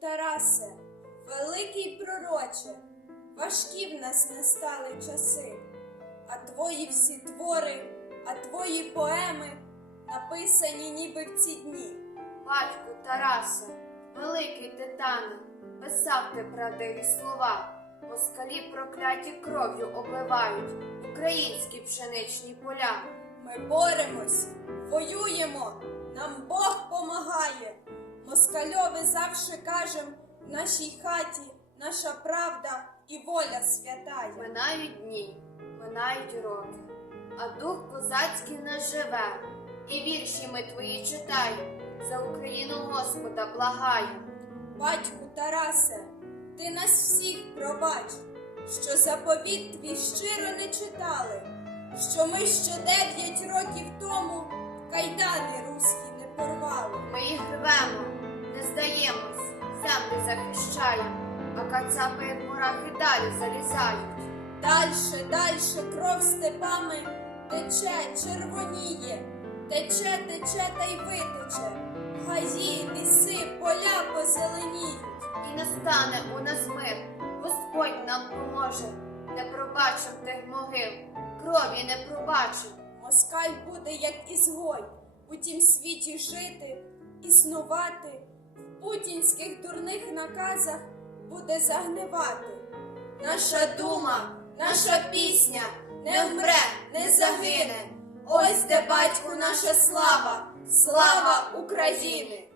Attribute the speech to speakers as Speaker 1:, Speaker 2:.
Speaker 1: Тарасе, великий пророче, важкі в нас настали часи, а твої всі твори, а твої поеми написані ніби в ці дні.
Speaker 2: Батьку Тарасе, великий титане, писав ти правдиві слова. Москалі прокляті кров'ю обливають українські пшеничні поля.
Speaker 1: Ми боремось, воюємо, нам Бог помагає. Москальові завше кажем, в нашій хаті наша правда і воля святає.
Speaker 2: Минають дні, минають роки, а дух козацький нас живе, і вірші ми твої читаємо, за Україну Господа благаємо.
Speaker 1: Батьку Тарасе, ти нас всіх пробач, що заповіт твій щиро не читали, що ми ще дев'ять років тому
Speaker 2: не здаємось, землю захищаємо, а кацапи, як мурахи, далі залізають.
Speaker 1: Дальше, дальше кров степами тече, червоніє, тече, тече та й витече. Гаї, ліси, поля позеленіють.
Speaker 2: І настане у нас мир, Господь нам поможе, не пробачив тих могил, крові не пробачив.
Speaker 1: Москаль буде як ізгой у тім світі жити, існувати, в путінських дурних наказах буде загнивати. Наша дума, наша пісня не вмре, не загине. Ось де батьку наша слава, слава України!